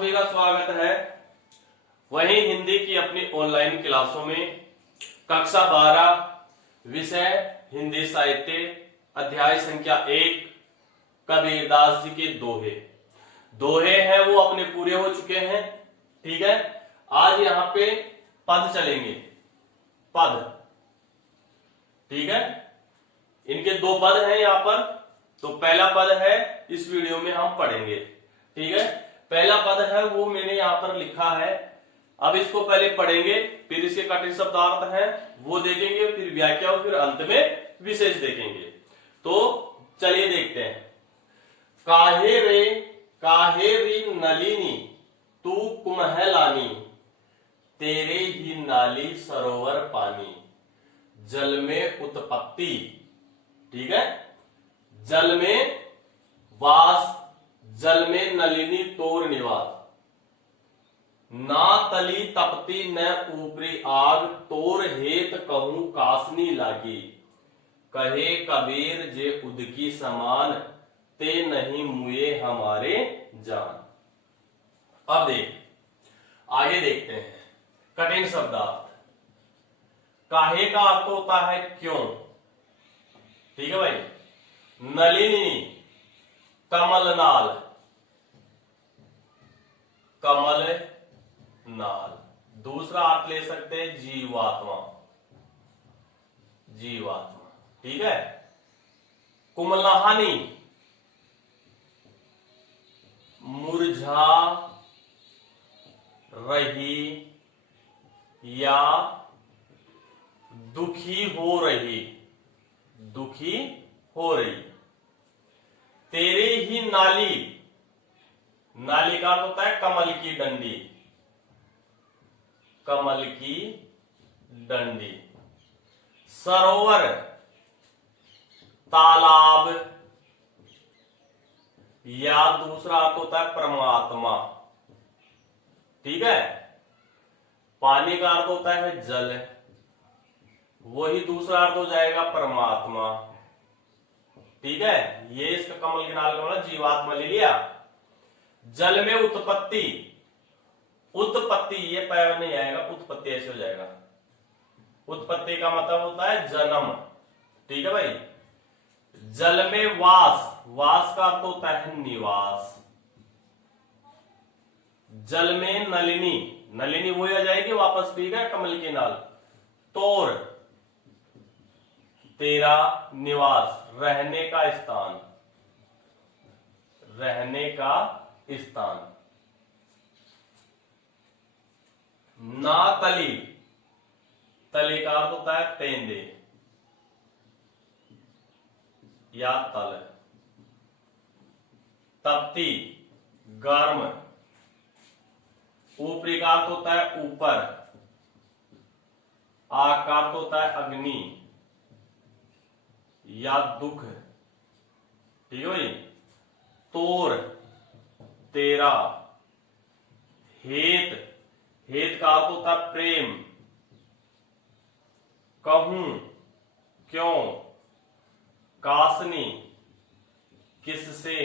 सभी का स्वागत है। वहीं हिंदी की अपनी ऑनलाइन क्लासों में कक्षा 12 विषय हिंदी साहित्य अध्याय संख्या 1 कबीरदास जी के दोहे। दोहे हैं वो अपने पूरे हो चुके हैं। ठीक है, आज यहाँ पे पद चलेंगे, पद। ठीक है, इनके दो पद हैं यहाँ पर। तो पहला पद है इस वीडियो में हम पढ़ेंगे। ठीक है, पहला पद है वो मैंने यहां पर लिखा है। अब इसको पहले पढ़ेंगे, फिर इसके कठिन शब्दार्थ है वो देखेंगे, फिर व्याख्या और फिर अंत में विशेष देखेंगे। तो चलिए देखते हैं। काहे रे नलिनी तू कुम्हलानी, तेरे ही नाली सरोवर पानी, जल में उत्पत्ति। ठीक है, जल में वास, जल में नलिनी तोर निवास, ना तली तपती न ऊपरी आग, तोर हेत कहूं कासनी लागी, कहे कबीर जे उदकी समान, ते नहीं मुए हमारे जान। अब देख, आगे देखते हैं कठिन शब्दार्थ। काहे का अर्थ होता है क्यों। ठीक है भाई, नलिनी कमलनाल, कमल नाल। दूसरा अर्थ ले सकते हैं जीवात्मा, जीवात्मा। ठीक है, कुमलहानी मुरझा रही या दुखी हो रही, दुखी हो रही। तेरे ही नाली, नाली का अर्थ होता है कमल की डंडी, कमल की डंडी। सरोवर तालाब या दूसरा अर्थ होता है परमात्मा। ठीक है, पानी का अर्थ होता है जल, वही दूसरा अर्थ हो जाएगा परमात्मा। ठीक है, ये इसका कमल के नाल का मतलब जीवात्मा ले लिया। जल में उत्पत्ति, उत्पत्ति ये पैर नहीं आएगा, उत्पत्ति ऐसे हो जाएगा। उत्पत्ति का मतलब होता है जन्म। ठीक है भाई, जल में वास, वास का अर्थ होता है निवास। जल में नलिनी, नलिनी वही आ जाएगी वापस। ठीक है, कमल के नाल। तोर तेरा निवास, रहने का स्थान, रहने का स्थान। ना तली, तली का अर्थ होता है तेंदे या तल। तपती गर्म, ऊपरी का अर्थ होता है ऊपर, आग का अर्थ होता है अग्नि या दुख। ठीक है भाई, तोर तेरा, हेत, हेत का अर्थ होता है प्रेम, कहूं क्यों, कासनी किससे,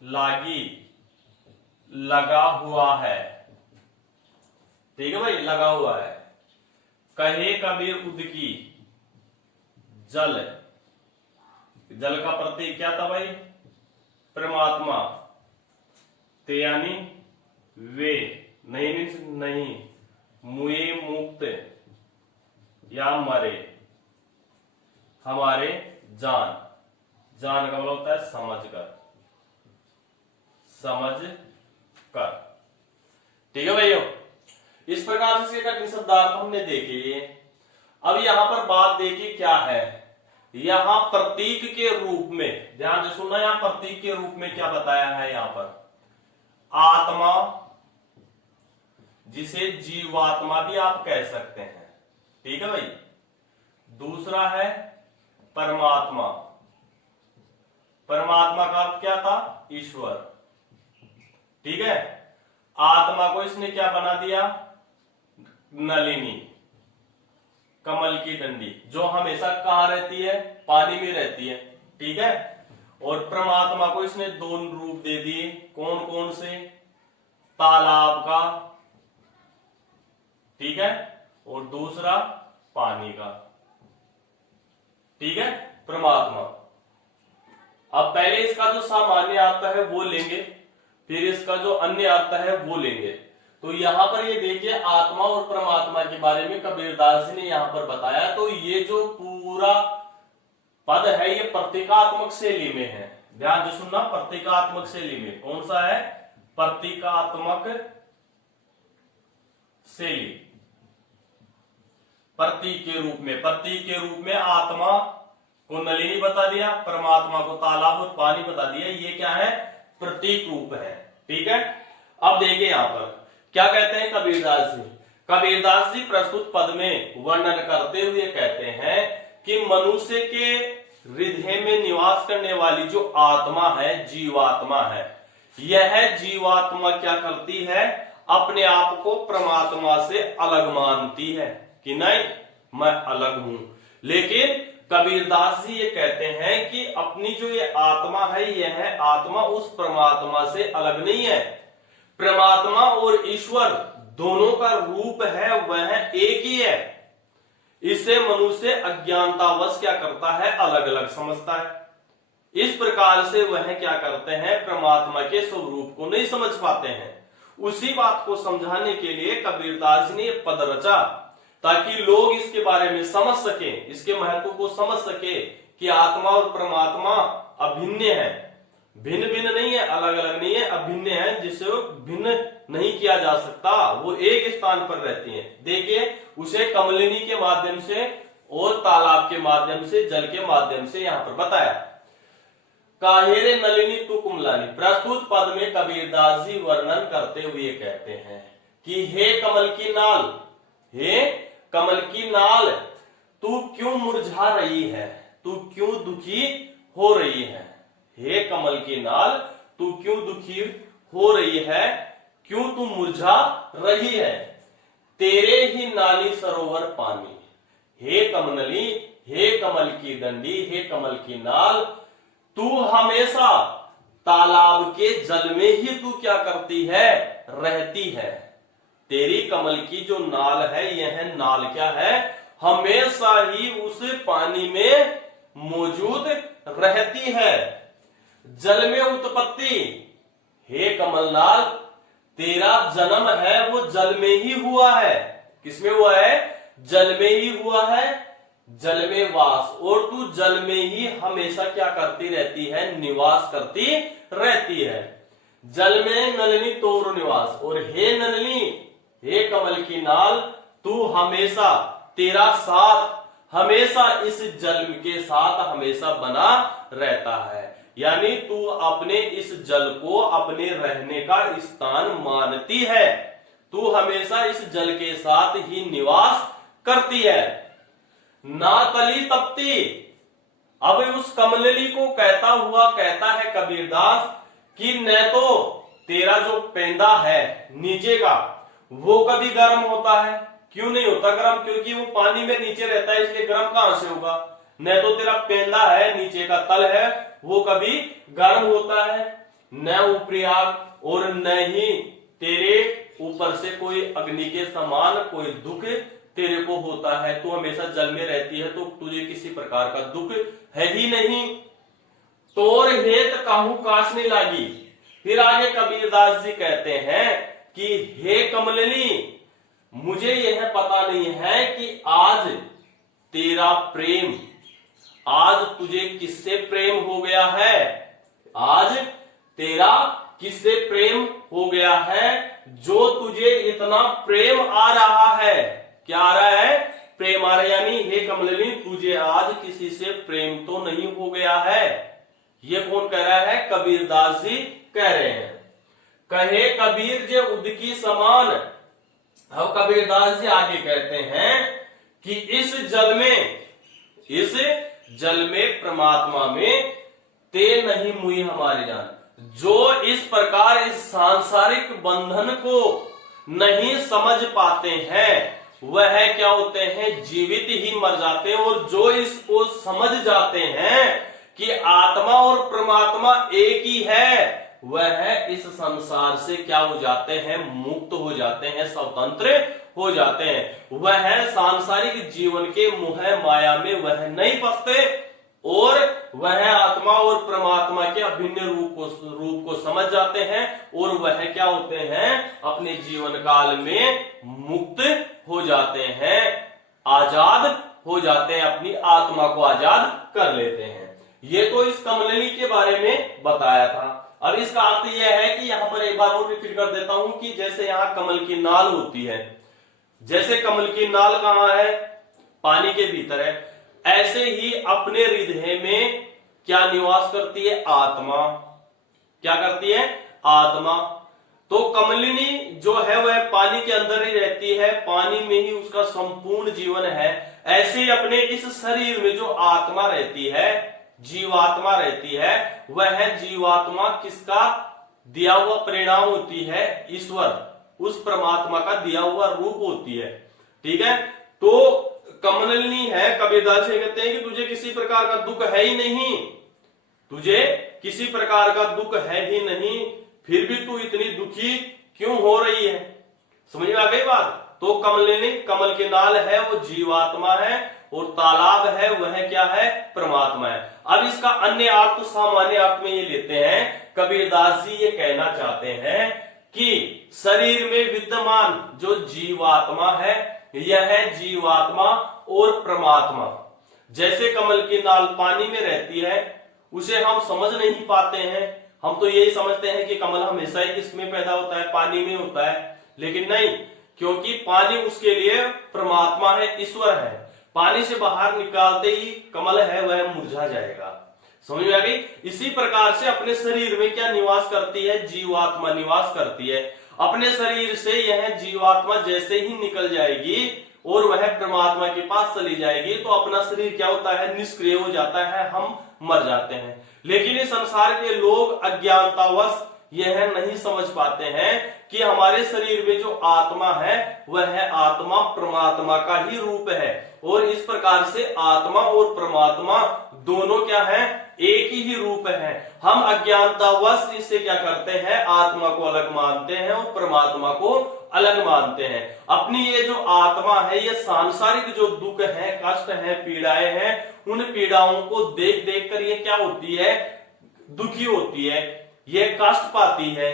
लागी लगा हुआ है। ठीक है भाई, लगा हुआ है। कहे कबीर उदकी, जल, जल का प्रतीक क्या था भाई, परमात्मा। ते यानी वे, नहीं मीन्स नहीं, मुए मुक्त या मरे, हमारे जान, जान का मतलब होता है समझ कर, समझ कर। ठीक है भाइयों, इस प्रकार से इसके कठिन शब्दार्थ हमने देखे। अब यहां पर बात देखिए क्या है, यहां प्रतीक के रूप में, ध्यान से सुनना, यहां प्रतीक के रूप में क्या बताया है। यहां पर आत्मा, जिसे जीवात्मा भी आप कह सकते हैं। ठीक है भाई, दूसरा है परमात्मा, परमात्मा का अर्थ क्या था, ईश्वर। ठीक है, आत्मा को इसने क्या बना दिया, नलिनी, कमल की डंडी, जो हमेशा कहां रहती है, पानी में रहती है। ठीक है, और परमात्मा को इसने दोनों रूप दे दिए। कौन कौन से, तालाब का, ठीक है, और दूसरा पानी का, ठीक है, परमात्मा। अब पहले इसका जो सामान्य अर्थ है वो लेंगे, फिर इसका जो अन्य अर्थ है वो लेंगे। तो यहां पर ये देखिए आत्मा और परमात्मा के बारे में कबीरदास जी ने यहां पर बताया। तो ये जो पूरा पद है ये प्रतीकात्मक शैली में है, ध्यान से सुनना, प्रतीकात्मक शैली में। कौन सा है? प्रतीकात्मक शैली। प्रतीक के रूप में, प्रतीक के रूप में आत्मा को नलिनी बता दिया, परमात्मा को तालाब और पानी बता दिया। ये क्या है? प्रतीक रूप है, ठीक है। अब देखिए यहां पर क्या कहते हैं कबीरदास जी। कबीरदास जी प्रस्तुत पद में वर्णन करते हुए कहते हैं कि मनुष्य के हृदय में निवास करने वाली जो आत्मा है, जीवात्मा है, यह जीवात्मा क्या करती है? अपने आप को परमात्मा से अलग मानती है कि नहीं मैं अलग हूं। लेकिन कबीरदास जी ये कहते हैं कि अपनी जो ये आत्मा है, यह आत्मा उस परमात्मा से अलग नहीं है। परमात्मा और ईश्वर दोनों का रूप है वह एक ही है। इससे मनुष्य अज्ञानतावश क्या करता है? अलग अलग समझता है। इस प्रकार से वह क्या करते हैं? परमात्मा के स्वरूप को नहीं समझ पाते हैं। उसी बात को समझाने के लिए कबीरदास जी ने ये पद रचा ताकि लोग इसके बारे में समझ सके, इसके महत्व को समझ सके कि आत्मा और परमात्मा अभिन्न है, भिन्न भिन्न नहीं है, अलग अलग नहीं है, अभिन्न है, जिसे भिन्न नहीं किया जा सकता, वो एक स्थान पर रहती है। देखिए उसे कमलिनी के माध्यम से और तालाब के माध्यम से, जल के माध्यम से यहां पर बताया। काहेरे नलिनी तू कुमलानी, प्रस्तुत पद में कबीरदास जी वर्णन करते हुए कहते हैं कि हे कमल की नाल, हे कमल की नाल, तू क्यों मुरझा रही है, तू क्यों दुखी हो रही है। हे कमल की नाल, तू क्यों दुखी हो रही है, क्यों तू मुरझा रही है। तेरे ही नाली सरोवर पानी, हे कमनली, हे कमल की डंडी, हे कमल की नाल, तू हमेशा तालाब के जल में ही तू क्या करती है? रहती है। तेरी कमल की जो नाल है, यह नाल क्या है? हमेशा ही उस पानी में मौजूद रहती है। जल में उत्पत्ति, हे कमलनाल, तेरा जन्म है वो जल में ही हुआ है। किसमें हुआ है? जल में ही हुआ है, जल में वास, और तू जल में ही हमेशा क्या करती रहती है? निवास करती रहती है। जल में नलिनी तोर निवास, और हे नलिनी, हे कमल की नाल, तू हमेशा, तेरा साथ हमेशा इस जल के साथ हमेशा बना रहता है। यानी तू अपने इस जल को अपने रहने का स्थान मानती है, तू हमेशा इस जल के साथ ही निवास करती है। ना तली तपती, अब उस कमलली को कहता हुआ कहता है कबीरदास कि न तो तेरा जो पेंदा है नीचे का वो कभी गर्म होता है। क्यों नहीं होता गर्म? क्योंकि वो पानी में नीचे रहता है, इसलिए गर्म कहां से होगा। न तो तेरा पेंदा है, नीचे का तल है, वो कभी गर्म होता है, न ऊपरी आग, और न ही तेरे ऊपर से कोई अग्नि के समान कोई दुख तेरे को होता है। तू हमेशा जल में रहती है, तो तुझे किसी प्रकार का दुख है ही नहीं। तोर हेत काहू काश नहीं लागी। फिर आगे कबीरदास जी कहते हैं कि हे कमलनी, मुझे यह पता नहीं है कि आज तेरा प्रेम, आज तुझे किससे प्रेम हो गया है, आज तेरा किससे प्रेम हो गया है जो तुझे इतना प्रेम आ रहा है। क्या आ रहा है? प्रेम आ रहा है। यानी हे कमलनी, तुझे आज किसी से प्रेम तो नहीं हो गया है। ये कौन कह रहा है? कबीरदास जी कह रहे हैं। कहे कबीर जे उदकी समान। अब कबीरदास जी आगे कहते हैं कि इस जल में परमात्मा में ते नहीं मुई हमारी जान, जो इस प्रकार इस सांसारिक बंधन को नहीं समझ पाते हैं वह क्या होते हैं? जीवित ही मर जाते हैं। और जो इसको समझ जाते हैं कि आत्मा और परमात्मा एक ही है, वह इस संसार से क्या हो जाते हैं, मुक्त हो जाते हैं, स्वतंत्र हो जाते हैं। वह सांसारिक जीवन के मोह माया में वह नहीं फंसते और वह आत्मा और परमात्मा के अभिन्न रूप को समझ जाते हैं और वह क्या होते हैं, अपने जीवन काल में मुक्त हो जाते हैं, आजाद हो जाते हैं, अपनी आत्मा को आजाद कर लेते हैं। ये तो इस कमलिनी के बारे में बताया था। अब इसका अर्थ यह है कि यहां पर एक बार और रिपीट कर देता हूं कि जैसे यहां कमल की नाल होती है, जैसे कमल की नाल कहां है, पानी के भीतर है, ऐसे ही अपने हृदय में क्या निवास करती है, आत्मा। क्या करती है, आत्मा। तो कमलिनी जो है वह पानी के अंदर ही रहती है, पानी में ही उसका संपूर्ण जीवन है। ऐसे ही अपने इस शरीर में जो आत्मा रहती है, जीवात्मा रहती है, वह जीवात्मा किसका दिया हुआ परिणाम होती है, ईश्वर, उस परमात्मा का दिया हुआ रूप होती है। ठीक है, तो कमलिनी है, कबीरदास से कहते हैं कि तुझे किसी प्रकार का दुख है ही नहीं, तुझे किसी प्रकार का दुख है ही नहीं, फिर भी तू इतनी दुखी क्यों हो रही है। समझ में आ गई बात। तो कमलिनी, कमल के नाल है वो जीवात्मा है और तालाब है वह क्या है, परमात्मा है। अब इसका अन्य अर्थ, सामान्य अर्थ में ये लेते हैं, कबीरदास जी ये कहना चाहते हैं कि शरीर में विद्यमान जो जीवात्मा है, यह जीवात्मा और परमात्मा, जैसे कमल की नाल पानी में रहती है, उसे हम समझ नहीं पाते हैं। हम तो यही समझते हैं कि कमल हमेशा ही किसमें पैदा होता है, पानी में होता है, लेकिन नहीं, क्योंकि पानी उसके लिए परमात्मा है, ईश्वर है। पानी से बाहर निकालते ही कमल है वह मुरझा जाएगा। समझ में आ गई। इसी प्रकार से अपने शरीर में क्या निवास करती है, जीवात्मा निवास करती है। अपने शरीर से यह जीवात्मा जैसे ही निकल जाएगी और वह परमात्मा के पास चली जाएगी, तो अपना शरीर क्या होता है, निष्क्रिय हो जाता है, हम मर जाते हैं। लेकिन इस संसार के लोग अज्ञानतावश यह नहीं समझ पाते हैं कि हमारे शरीर में जो आत्मा है वह आत्मा परमात्मा का ही रूप है, और इस प्रकार से आत्मा और परमात्मा दोनों क्या है, एक ही रूप है। हम अज्ञानतावश इससे क्या करते हैं, आत्मा को अलग मानते हैं और परमात्मा को अलग मानते हैं। अपनी ये जो आत्मा है, ये सांसारिक जो दुख है, कष्ट है, पीड़ाएं हैं, उन पीड़ाओं को देख देख कर ये क्या होती है, दुखी होती है, ये कष्ट पाती है।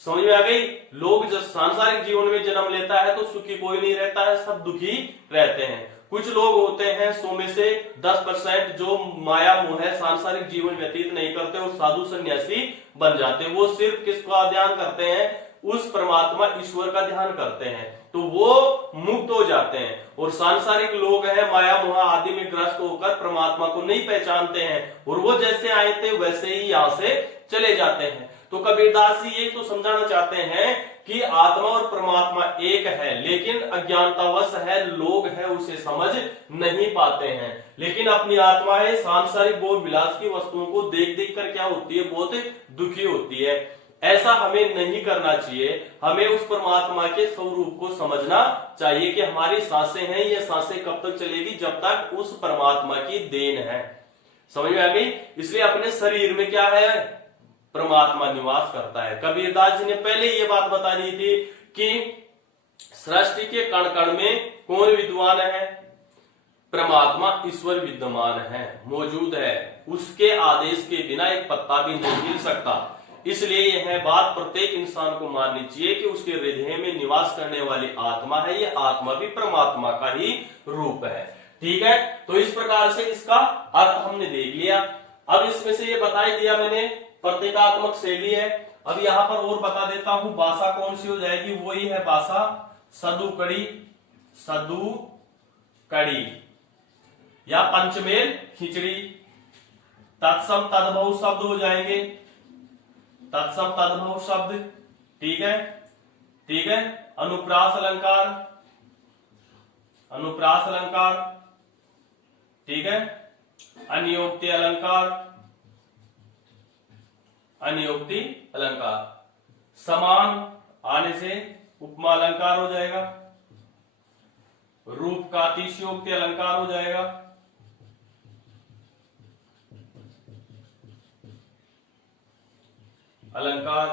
समझ में आ गई। लोग जब सांसारिक जीवन में जन्म लेता है तो सुखी कोई नहीं रहता है, सब दुखी रहते हैं। कुछ लोग होते हैं 100 में से 10% जो माया मोह है, सांसारिक जीवन व्यतीत नहीं करते और साधु सन्यासी बन जाते हैं। वो सिर्फ किसका ध्यान करते हैं, उस परमात्मा ईश्वर का ध्यान करते हैं, तो वो मुक्त हो जाते हैं। और सांसारिक लोग हैं, माया मोह आदि में ग्रस्त होकर परमात्मा को नहीं पहचानते हैं और वो जैसे आए थे वैसे ही यहां से चले जाते हैं। तो कबीरदास जी ये तो समझाना चाहते हैं कि आत्मा और परमात्मा एक है, लेकिन अज्ञानतावश है, लोग है उसे समझ नहीं पाते हैं। लेकिन अपनी आत्मा है सांसारिक भोग विलास की वस्तुओं को देख देख कर क्या होती है, बहुत दुखी होती है। ऐसा हमें नहीं करना चाहिए। हमें उस परमात्मा के स्वरूप को समझना चाहिए कि हमारी सांसें हैं, ये सांसें कब तक चलेगी, जब तक उस परमात्मा की देन है। समझ में आ गई। इसलिए अपने शरीर में क्या है, परमात्मा निवास करता है। कबीरदास जी ने पहले ये बात बता दी थी कि सृष्टि के कण कण में कौन विद्वान है, परमात्मा ईश्वर विद्यमान है, मौजूद है। उसके आदेश के बिना एक पत्ता भी नहीं हिल सकता। इसलिए यह बात प्रत्येक इंसान को माननी चाहिए कि उसके हृदय में निवास करने वाली आत्मा है, ये आत्मा भी परमात्मा का ही रूप है। ठीक है, तो इस प्रकार से इसका अर्थ हमने देख लिया। अब इसमें से ये बता ही दिया मैंने, प्रतीकात्मक शैली है। अब यहां पर और बता देता हूं, भाषा कौन सी हो जाएगी, वही है भाषा सदुकड़ी, सदुकड़ी या पंचमेल खिचड़ी। तत्सम तद्भव शब्द हो जाएंगे, तत्सम तद्भव शब्द। ठीक है, ठीक है। अनुप्रास अलंकार, अनुप्रास अलंकार, ठीक है। अनियोक्ति अलंकार, अनियोक्ति अलंकार। समान आने से उपमा अलंकार हो जाएगा, रूप का अतिशयोक्ति अलंकार हो जाएगा, अलंकार,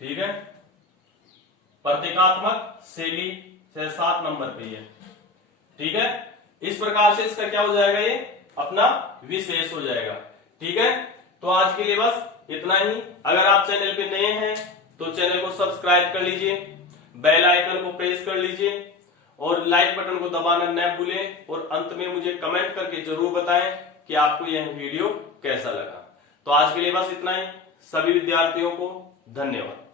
ठीक है। प्रतीकात्मक शैली 7 नंबर पे है, ठीक है। इस प्रकार से इसका क्या हो जाएगा, ये अपना विशेष हो जाएगा, ठीक है। तो आज के लिए बस इतना ही। अगर आप चैनल पे नए हैं तो चैनल को सब्सक्राइब कर लीजिए, बेल आइकन को प्रेस कर लीजिए और लाइक बटन को दबाना न भूलें, और अंत में मुझे कमेंट करके जरूर बताएं कि आपको यह वीडियो कैसा लगा। तो आज के लिए बस इतना ही। सभी विद्यार्थियों को धन्यवाद।